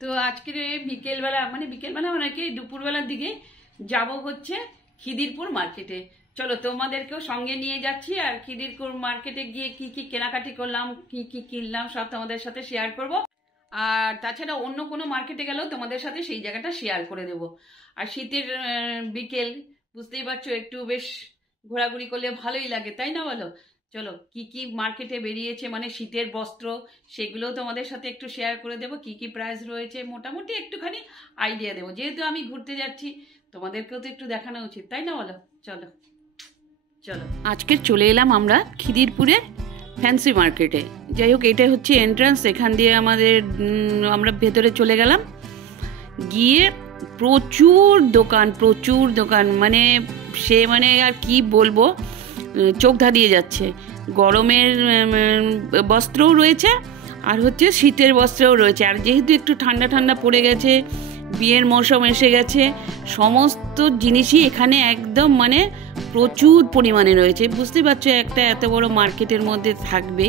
তো আজকের বিকেলবেলা মানে কি দুপুরবেলার দিকে যাব হচ্ছে খিদিরপুর মার্কেটে। চলো তোমাদেরকেও সঙ্গে নিয়ে যাচ্ছি, আর খিদিরপুর মার্কেটে গিয়ে কি কি কেনাকাটি করলাম, কি কি কিনলাম সব তোমাদের সাথে শেয়ার করব। আর তাছাড়া অন্য কোনো মার্কেটে গেলেও তোমাদের সাথে সেই জায়গাটা শেয়ার করে দেব। আর শীতের বিকেল বুঝতেই পারছো, একটু বেশ ঘোরাঘুরি করলে ভালোই লাগে, তাই না বলো? চলো কি কি মার্কেটে বেরিয়েছে মানে শীতের বস্ত্র, সেগুলোও তোমাদের সাথে একটু শেয়ার করে দেবো। কি কি প্রাইস রয়েছে মোটামুটি একটুখানি আইডিয়া দেবো, যেহেতু আমি ঘুরতে যাচ্ছি তোমাদেরকেও তো একটু দেখানো উচিত, তাই না বলো? চলো চলো আজকে চলে এলাম আমরা খিদিরপুরের ফ্যান্সি মার্কেটে। যাই হোক, এটা হচ্ছে এন্ট্রান্স, এখান দিয়ে আমরা ভেতরে চলে গেলাম। গিয়ে প্রচুর দোকান মানে আর কি বলবো, চোখ ধাঁধিয়ে যাচ্ছে। গরমের বস্ত্রও রয়েছে আর হচ্ছে শীতের বস্ত্রও রয়েছে। আর যেহেতু একটু ঠান্ডা ঠান্ডা পড়ে গেছে, বিয়ের মৌসুম এসে গেছে, সমস্ত জিনিসই এখানে একদম মানে প্রচুর পরিমাণে রয়েছে। বুঝতে পারছো, একটা এত বড় মার্কেটের মধ্যে থাকবে।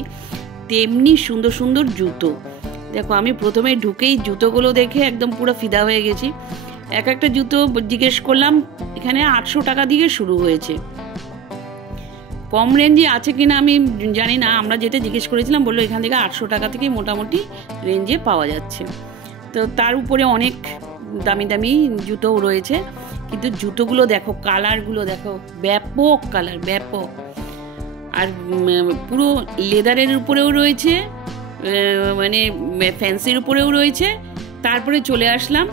তেমনি সুন্দর সুন্দর জুতো। দেখো, আমি প্রথমে ঢুকেই জুতোগুলো দেখে একদম পুরো ফিদা হয়ে গেছি। এক একটা জুতো জিজ্ঞেস করলাম, এখানে 800 টাকা দিয়ে শুরু হয়েছে। কম রেঞ্জে আছে কিনা আমি জানি না, আমরা যেটা জিজ্ঞেস করেছিলাম বললো এখান থেকে 800 টাকা থেকেই মোটামুটি রেঞ্জে পাওয়া যাচ্ছে। তো তার উপরে অনেক দামি দামি জুতোও রয়েছে, কিন্তু জুতোগুলো দেখো, কালারগুলো দেখো, ব্যাপক কালার, ব্যাপক। আর পুরো লেদারের উপরেও রয়েছে, মানে ফ্যান্সির উপরেও রয়েছে। তারপরে চলে আসলাম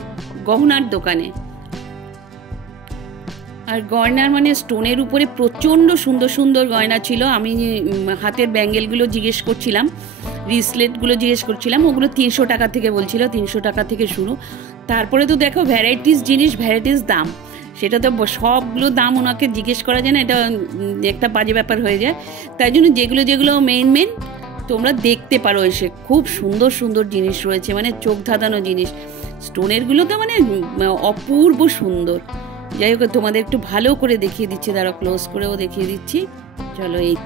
গহনার দোকানে। আর গয়নার মানে স্টোনের উপরে প্রচণ্ড সুন্দর সুন্দর গয়না ছিল। আমি হাতের ব্যাঙ্গেলগুলো জিজ্ঞেস করছিলাম, রিসলেটগুলো জিজ্ঞেস করছিলাম, ওগুলো 300 টাকা থেকে বলছিল, 300 টাকা থেকে শুরু। তারপরে তো দেখো ভ্যারাইটিস জিনিস, ভ্যারাইটিস দাম। সেটা তো সবগুলো দাম ওনাকে জিজ্ঞেস করা যায় না, এটা একটা বাজে ব্যাপার হয়ে যায়। তাই জন্য যেগুলো মেন তোমরা দেখতে পারো এসে। খুব সুন্দর সুন্দর জিনিস রয়েছে, মানে চোখ ধাঁধানো জিনিস। স্টোনেরগুলো তো মানে অপূর্ব সুন্দর। যাই হোক, তোমাদের একটু ভালো করে দেখিয়ে দিচ্ছি, দাঁড়াও ক্লোজ করেও দেখিয়ে দিচ্ছি। চলো, এই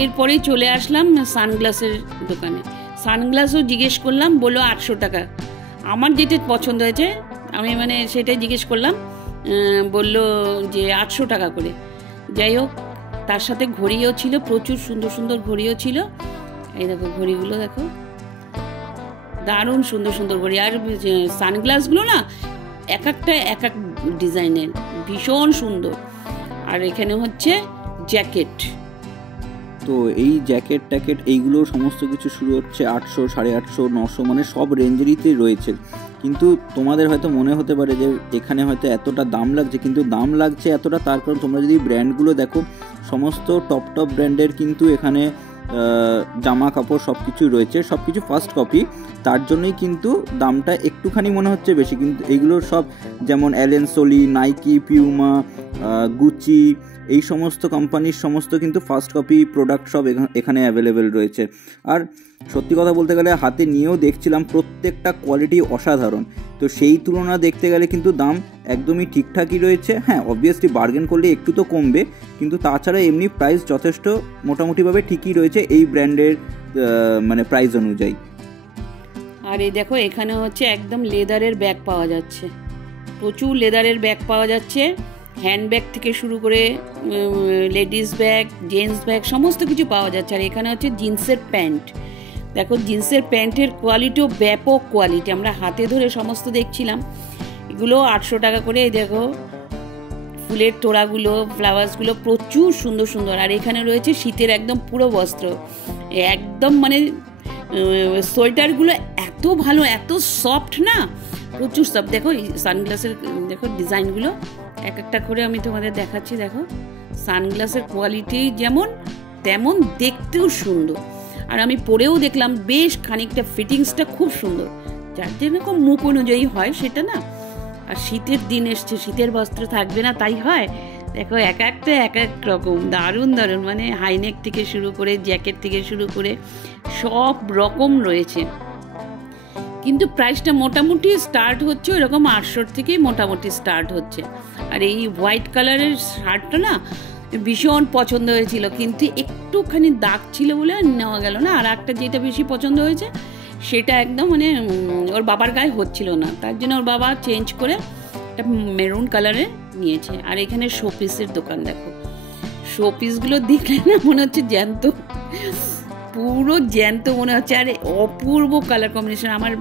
এরপরেই চলে আসলাম সানগ্লাসের দোকানে। সানগ্লাসও জিজ্ঞেস করলাম, বললো 800 টাকা। আমার যেটা পছন্দ হয়েছে আমি মানে সেটাই জিজ্ঞেস করলাম, বললো যে 800 টাকা করে। যাই হোক, তার সাথে ঘড়িও ছিল, প্রচুর সুন্দর সুন্দর ঘড়িও ছিল। এই দেখো ঘড়িগুলো দেখো, দারুণ সুন্দর সুন্দর ঘড়ি। আর সানগ্লাসগুলো না এক এক ডিজাইনের, ভীষণ সুন্দর। আর এখানে হচ্ছে জ্যাকেট। তো এই জ্যাকেট ট্যাকেট এইগুলো সমস্ত কিছু শুরু হচ্ছে 800, 850, 900, মানে সব রেঞ্জেরই রয়েছে। কিন্তু তোমাদের হয়তো মনে হতে পারে যে এখানে হয়তো এতটা দাম লাগছে, কিন্তু দাম লাগছে এতটা তার কারণ তোমরা যদি ব্র্যান্ডগুলো দেখো, সমস্ত টপ ব্র্যান্ডের কিন্তু এখানে জামা কাপড় সব কিছুই রয়েছে, সব কিছু ফার্স্ট কপি। তার জন্যই কিন্তু দামটা একটুখানি মনে হচ্ছে বেশি। কিন্তু এইগুলোর সব যেমন Allen Solly, Nike, Puma, Gucci, এই সমস্ত কোম্পানির সমস্ত কিন্তু ফার্স্ট কপি প্রোডাক্ট সব এখানে অ্যাভেলেবেল রয়েছে। আর সত্যি কথা বলতে গেলে হাতে নিয়েও দেখছিলাম, প্রত্যেকটা কোয়ালিটি অসাধারণ। তো সেই তুলনা দেখতে গেলে কিন্তু দাম একদমই ঠিকঠাকই রয়েছে। হ্যাঁ, অবভিয়াসলি বার্গেন করলে একটু তো কমবে, কিন্তু তাছাড়া এমনি প্রাইস যথেষ্ট মোটামুটিভাবে ঠিকই রয়েছে এই ব্র্যান্ডের মানে প্রাইস অনুযায়ী। আর এই দেখো, এখানে হচ্ছে একদম লেদারের ব্যাগ পাওয়া যাচ্ছে, প্রচুর লেদারের ব্যাগ পাওয়া যাচ্ছে। হ্যান্ডব্যাগ থেকে শুরু করে লেডিস ব্যাগ, জেন্টস ব্যাগ, সমস্ত কিছু পাওয়া যাচ্ছে। আর এখানে হচ্ছে জিন্সের প্যান্ট। দেখো, জিন্সের প্যান্টের কোয়ালিটিও ব্যাপক কোয়ালিটি। আমরা হাতে ধরে সমস্ত দেখছিলাম। এগুলো 800 টাকা করে। দেখো ফুলের তোড়াগুলো, ফ্লাওয়ার্সগুলো প্রচুর সুন্দর সুন্দর। আর এখানে রয়েছে শীতের একদম পুরো বস্ত্র, একদম মানে সোয়েটারগুলো এত ভালো, এত সফট না, প্রচুর সফট। দেখো সানগ্লাসের দেখো ডিজাইনগুলো এক একটা করে আমি তোমাদের দেখাচ্ছি। দেখো সানগ্লাসের কোয়ালিটি যেমন তেমন দেখতেও সুন্দর। আর আমি পরেও দেখলাম বেশ খানিকটা ফিটিংসটা খুব সুন্দর, যার যেরকম মুখ অনুযায়ী হয় সেটা না। আর শীতের দিন এসছে, শীতের বস্ত্র থাকবে না তাই হয়। দেখো এক একটা এক এক রকম দারুণ দারুণ, মানে হাইনেক থেকে শুরু করে জ্যাকেট থেকে শুরু করে সব রকম রয়েছে। কিন্তু প্রাইসটা মোটামুটি স্টার্ট হচ্ছে ওইরকম 800 থেকেই মোটামুটি স্টার্ট হচ্ছে। আর এই হোয়াইট কালারের শার্টটা না ভীষণ পছন্দ হয়েছিল, কিন্তু একটুখানি দাগ ছিল বলে আর নেওয়া গেল না। আর একটা যেটা বেশি পছন্দ হয়েছে সেটা একদম মানে ওর বাবার গায়ে হচ্ছিল না, তার জন্য ওর বাবা চেঞ্জ করে একটা মেরুন কালারে নিয়েছে। আর এখানে শোপিসের দোকান, দেখো শোপিসগুলো দেখলে না মনে হচ্ছে জ্যান্ত, পুরো জ্যান্ত মনে হচ্ছে। আর অপূর্ব কালার কম্বিনেশন, আমার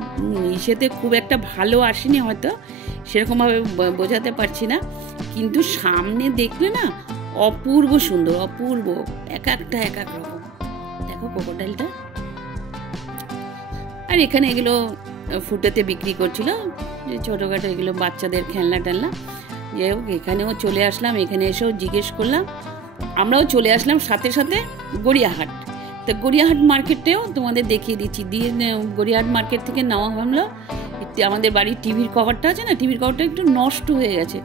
ইসেতে খুব একটা ভালো আসেনি হয়তো, সেরকমভাবে বোঝাতে পারছি না, কিন্তু সামনে দেখলে না অপূর্ব সুন্দর, অপূর্ব, এক একটা এক এক রকম। দেখো ক্রোকোডাইলটা। আর এখানে এগুলো ফুটেতে বিক্রি করছিল, যে ছোটোখাটো এগুলো বাচ্চাদের খেলনা টেলনা। যাই হোক এখানেও চলে আসলাম, এখানে এসেও জিজ্ঞেস করলাম, আমরাও চলে আসলাম সাথে সাথে গড়িয়াহাট। তো গড়িয়াহাট মার্কেটেও তোমাদের দেখিয়ে দিচ্ছি। দিয়ে গড়িয়াহাট মার্কেট থেকে নেওয়া হলো আমাদের বাড়ির টিভির কভারটা আছে না, টিভির কভারটা একটু নষ্ট হয়ে গেছে,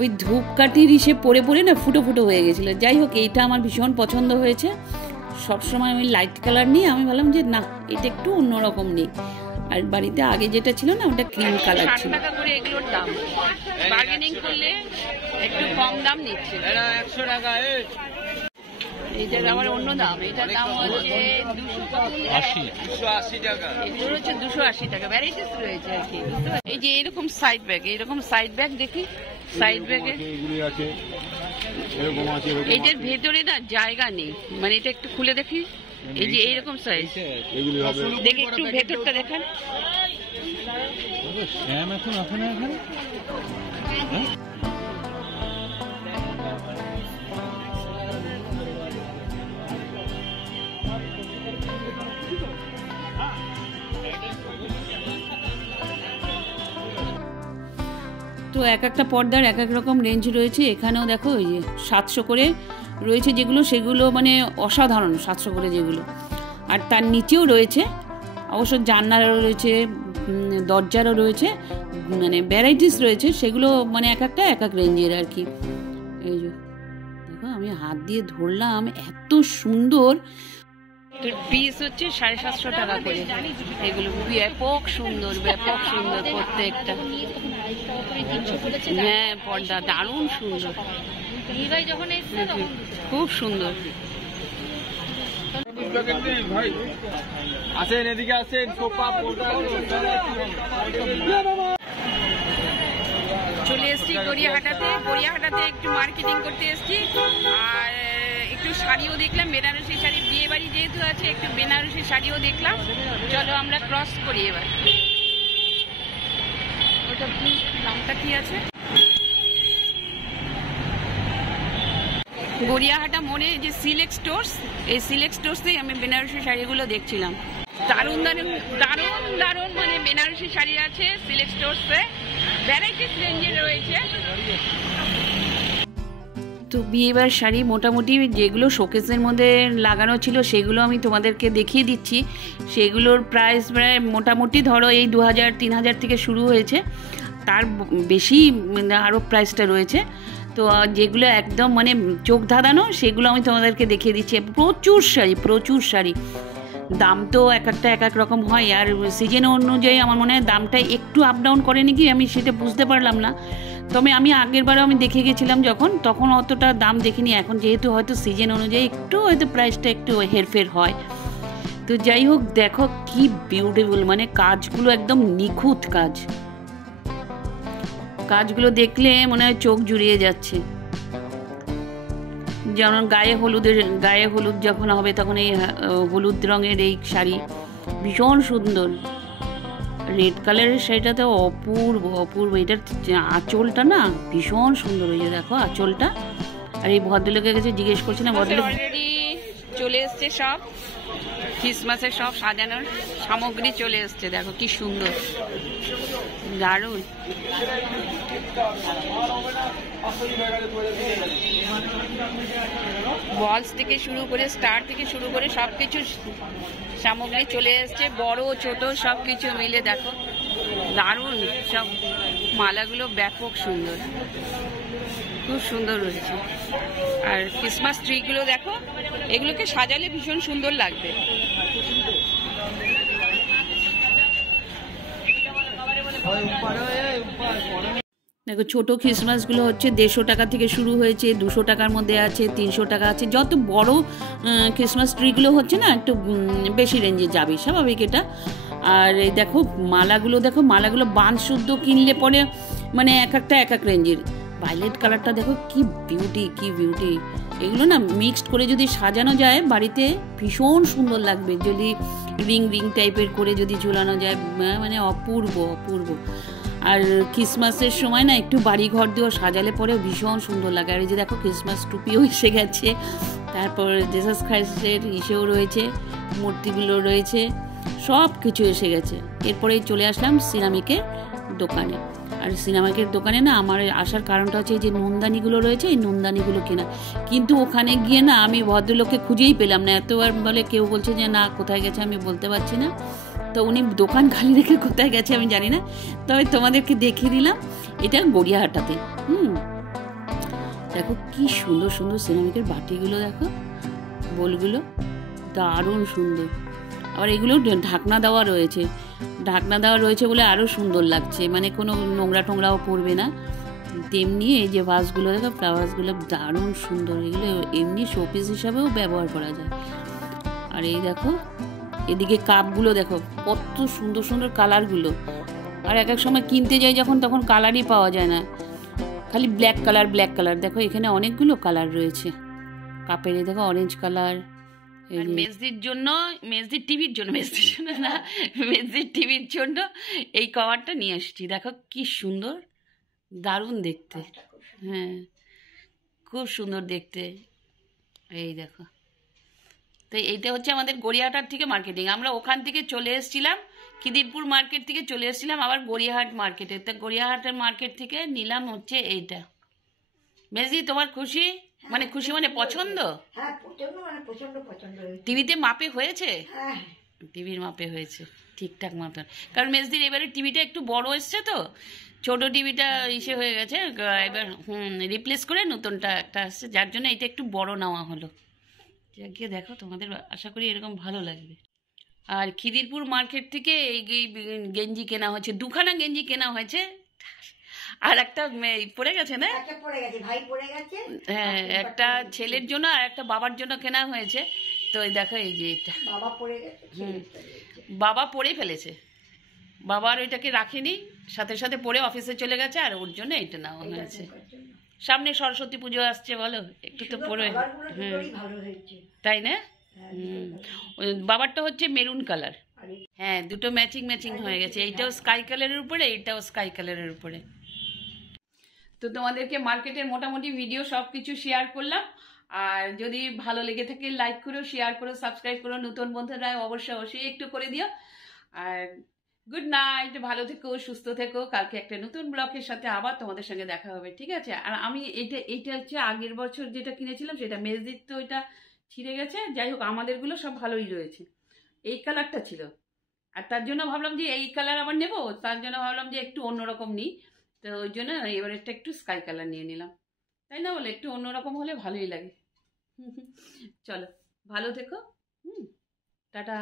ওই ধূপকাঠির ইসে পরে পরে না ফুটো ফুটো হয়ে গেছিলো। যাই হোক এইটা আমার ভীষণ পছন্দ হয়েছে। সবসময় আমি লাইট কালার নিই, আমি ভাবলাম যে না এটা একটু অন্যরকম নিই। আর বাড়িতে আগে যেটা ছিল না ওটা ক্রিম কালার ছিল। 60 টাকা করে এগুলোর দাম, বার্গেনিং করলে একটু কম দাম নিচ্ছে। 100 টাকা। এইটার আবার অন্য দাম, এটার দাম হচ্ছে 280 টাকা, এগুলোর হচ্ছে 280 টাকা। ভ্যারাইটিস রয়েছে আর কি। এই যে এরকম সাইড ব্যাগ, এরকম সাইড ব্যাগ দেখি, সাইড ব্যাগে এইটার ভেতরে না জায়গা নেই, মানে এটা একটু খুলে দেখি। এই যে এইরকম সাইজ, দেখি একটু ভেতরটা দেখান। তো এক একটা পর্দার এক এক রকম রেঞ্জ রয়েছে। এখানেও দেখো ওই যে 700 করে রয়েছে যেগুলো, সেগুলো মানে অসাধারণ 700 করে যেগুলো। আর তার নিচেও রয়েছে অবশ্য জানলারও রয়েছে, দরজারও রয়েছে, মানে ভ্যারাইটিস রয়েছে, সেগুলো মানে এক একটা এক এক রেঞ্জের আর কি। এই যে দেখো আমি হাত দিয়ে ধরলাম, এত সুন্দর। পিস হচ্ছে 750 টাকা করে, এগুলো ব্যাপক সুন্দর, ব্যাপক সুন্দর প্রত্যেকটা। হ্যাঁ পর্দা দারুণ সুন্দর, খুব সুন্দর। আসেন এদিকে আসেন, চলে এসছি গড়িয়াহাটাতে। গড়িয়াহাটাতে একটু মার্কেটিং করতে এসছি, আর একটু শাড়িও দেখলাম, বেনারসি শাড়ি, বিয়ে বাড়ি যেহেতু আছে একটু বেনারসি শাড়িও দেখলাম। চলো আমরা ক্রস করি এবার। ওটা নামটা কি আছে, গড়িয়াহাটা মোড়ে যে সিলেক্ট স্টোর্স, এই সিলেক্ট স্টোর্সেই আমি বেনারসি শাড়িগুলো দেখছিলাম। দারুণ দারুণ দারুণ দারুণ মানে বেনারসি শাড়ি আছে সিলেক্ট স্টোর্সে, ভ্যারাইটিস রেঞ্জে রয়েছে। তো বিয়েবার শাড়ি মোটামুটি যেগুলো শোকেসের মধ্যে লাগানো ছিল সেগুলো আমি তোমাদেরকে দেখিয়ে দিচ্ছি। সেগুলোর প্রাইস প্রায় মোটামুটি ধরো এই 2000-3000 থেকে শুরু হয়েছে, তার বেশি আরও প্রাইসটা রয়েছে। তো যেগুলো একদম মানে চোখ ধাঁধানো সেগুলো আমি তোমাদেরকে দেখিয়ে দিচ্ছি। প্রচুর শাড়ি, প্রচুর শাড়ি। দাম তো এক একটা এক এক রকম হয়, আর সিজন অনুযায়ী আমার মনে হয় দামটা একটু আপ ডাউন করে নাকি, আমি সেটা বুঝতে পারলাম না। তবে আমি আগেরবারও আমি দেখে গেছিলাম যখন, তখন অতটা দাম দেখিনি। এখন যেহেতু হয়তো সিজন অনুযায়ী একটু হয়তো প্রাইসটা একটু হেরফের হয়। তো যাই হোক দেখো কি বিউটিফুল, মানে কাজগুলো একদম নিখুঁত কাজ। কাজগুলো দেখলে মনে হয় চোখ জুড়িয়ে যাচ্ছে। যেমন গায়ে হলুদ যখন হবে তখন এই হলুদ রঙের এই শাড়ি ভীষণ সুন্দর। রেড কালারের শাড়িটা তো অপূর্ব অপূর্ব। এটার আঁচলটা না ভীষণ সুন্দর, হয়েছে দেখো আঁচলটা। আর এই ভদ্রলোকের কাছে জিজ্ঞেস করছি না, ভদ্রলোক অলরেডি চলে এসছে, সব ক্রিসমাসের সব সাজানোর সামগ্রী চলে এসছে। দেখো কি সুন্দর, দারুণ। বলস থেকে শুরু করে, স্টার থেকে শুরু করে সবকিছু সামগ্রী চলে এসছে, বড় ছোট সবকিছু মিলে দেখো দারুণ। সব মালাগুলো ব্যাপক সুন্দর। খুব সুন্দর রয়েছে। আর ক্রিসমাস ট্রিগুলো দেখো, এগুলোকে সাজালে ভীষণ সুন্দর লাগবে। দেখো ছোট ক্রিসমাসগুলো হচ্ছে 150 টাকা থেকে শুরু হয়েছে, 200 টাকার মধ্যে আছে, 300 টাকা আছে। যত বড় ক্রিসমাস ট্রিগুলো হচ্ছে না, একটু বেশি রেঞ্জে যাবে, স্বাভাবিক এটা। আর এই দেখো মালাগুলো, দেখো মালাগুলো বান শুদ্ধ কিনলে পরে মানে এক এক রেঞ্জের। ভায়োলেট কালারটা দেখো কি বিউটি, কি বিউটি। এগুলো না মিক্সড করে যদি সাজানো যায় বাড়িতে ভীষণ সুন্দর লাগবে। যদি রিং রিং টাইপের করে যদি ঝুলানো যায়, মানে অপূর্ব অপূর্ব। আর ক্রিসমাসের সময় না একটু বাড়ি ঘর দিয়েও সাজালে পরে ভীষণ সুন্দর লাগে। আর এই যে দেখো ক্রিসমাস টুপিও এসে গেছে, তারপর জেসাস খ্রাইস্টের ইসেও রয়েছে, মূর্তিগুলো রয়েছে, সব কিছু এসে গেছে। এরপরেই চলে আসলাম সিরামিকের দোকানে। আর সিরামিকের দোকানে না আমার আসার কারণটা হচ্ছে এই যে নুনদানিগুলো রয়েছে, এই নুনদানিগুলো কেনা। কিন্তু ওখানে গিয়ে না আমি ভদ্রলোককে খুঁজেই পেলাম না। এতবার বলে কেউ বলছে যে না কোথায় গেছে আমি বলতে পারছি না, তো উনি দোকান খালি রেখে কোথায় গেছে আমি জানি না। তবে তোমাদেরকে দেখিয়ে দিলাম, এটা গড়িয়াহাটাতে। দেখো কি সুন্দর সুন্দর সিরামিকের বাটিগুলো, দেখো বোলগুলো দারুণ সুন্দর। আবার এগুলো ঢাকনা দেওয়া রয়েছে, ঢাকনা দেওয়া রয়েছে বলে আরও সুন্দর লাগছে, মানে কোনো নোংরা টোংরাও পড়বে না। তেমনি এই যে ভাসগুলো দেখো, ফ্লাওয়ার্সগুলো দারুণ সুন্দর। এগুলো এমনি শোপিস হিসাবেও ব্যবহার করা যায়। আর এই দেখো এদিকে কাপগুলো দেখো কত সুন্দর সুন্দর কালারগুলো। আর এক এক সময় কিনতে যাই যখন, তখন কালারই পাওয়া যায় না, খালি ব্ল্যাক কালার ব্ল্যাক কালার। দেখো এখানে অনেকগুলো কালার রয়েছে কাপের। দেখো অরেঞ্জ কালার। মেজদির জন্য, মেজদির টিভির জন্য, মেজদির জন্য না, মেজদির টিভির জন্য এই কভারটা নিয়ে এসেছি। দেখো কি সুন্দর, দারুণ দেখতে। হ্যাঁ খুব সুন্দর দেখতে। এই দেখো, তো এইটা হচ্ছে আমাদের গড়িয়াহাটার থেকে মার্কেটিং। আমরা ওখান থেকে চলে এসেছিলাম, খিদিরপুর মার্কেট থেকে চলে এসেছিলাম আবার গড়িয়াহাট মার্কেটে। তো গড়িয়াহাটের মার্কেট থেকে নিলাম হচ্ছে এইটা। মেজি তোমার খুশি? মানে খুশি মানে পছন্দ? হ্যাঁ প্রচন্ড, মানে প্রচন্ড পছন্দ হয়েছে। টিভিতে মাপে হয়েছে? হ্যাঁ টিভির মাপে হয়েছে, ঠিকঠাক মতন। কারণ মেজদির এবারে টিভিটা একটু বড় এসছে, তো ছোট টিভিটা ইসে হয়ে গেছে, এবার রিপ্লেস করে নতুনটা একটা আসছে, যার জন্য এটা একটু বড় নেওয়া হলো। গিয়ে দেখো, তোমাদের আশা করি এরকম ভালো লাগবে। আর খিদিরপুর মার্কেট থেকে এই গেঞ্জি কেনা হয়েছে, দুখানা গেঞ্জি কেনা হয়েছে। আর একটা পড়ে গেছে না, ভাই পড়ে গেছে। হ্যাঁ একটা ছেলের জন্য আর একটা বাবার জন্য কেনা হয়েছে। তো এই দেখো এই যে এটা বাবা পড়ে গেছে, বাবা পড়ে ফেলেছে, বাবার ওইটাকে রাখেনি, সাথে সাথে পড়ে অফিসে চলে গেছে, আর ওর জন্য এটা নেওয়া হয়েছে। সামনে সরস্বতী পুজো আসছে, বলো একটু তো পড়ে। তাই না? বাবারটা হচ্ছে মেরুন কালার। হ্যাঁ দুটো ম্যাচিং ম্যাচিং হয়ে গেছে, এইটাও স্কাই কালারের উপরে, এইটাও স্কাই কালারের উপরে। তো তোমাদেরকে মার্কেটের মোটামুটি ভিডিও সব কিছু শেয়ার করলাম। আর যদি ভালো লেগে থাকে লাইক করো, শেয়ার করো, সাবস্ক্রাইব করো। নতুন বন্ধুরা অবশ্যই অবশ্যই একটু করে দিও। আর গুড নাইট, ভালো থেকো, সুস্থ থেকো। কালকে একটা নতুন ব্লগের সাথে আবার তোমাদের সঙ্গে দেখা হবে, ঠিক আছে? আর আমি এইটা হচ্ছে আগের বছর যেটা কিনেছিলাম সেটা, মেজদির তো ওইটা ছিঁড়ে গেছে। যাই হোক আমাদেরগুলো সব ভালোই রয়েছে। এই কালারটা ছিল, আর তার জন্য ভাবলাম যে এই কালার আবার নেবো, তার জন্য ভাবলাম যে একটু অন্যরকম নিই। তো ওই জন্য এবার একটু স্কাই কালার নিয়ে নিলাম, তাই না বলে? একটু অন্যরকম হলে ভালোই লাগে। চলো ভালো থেকো, টাটা।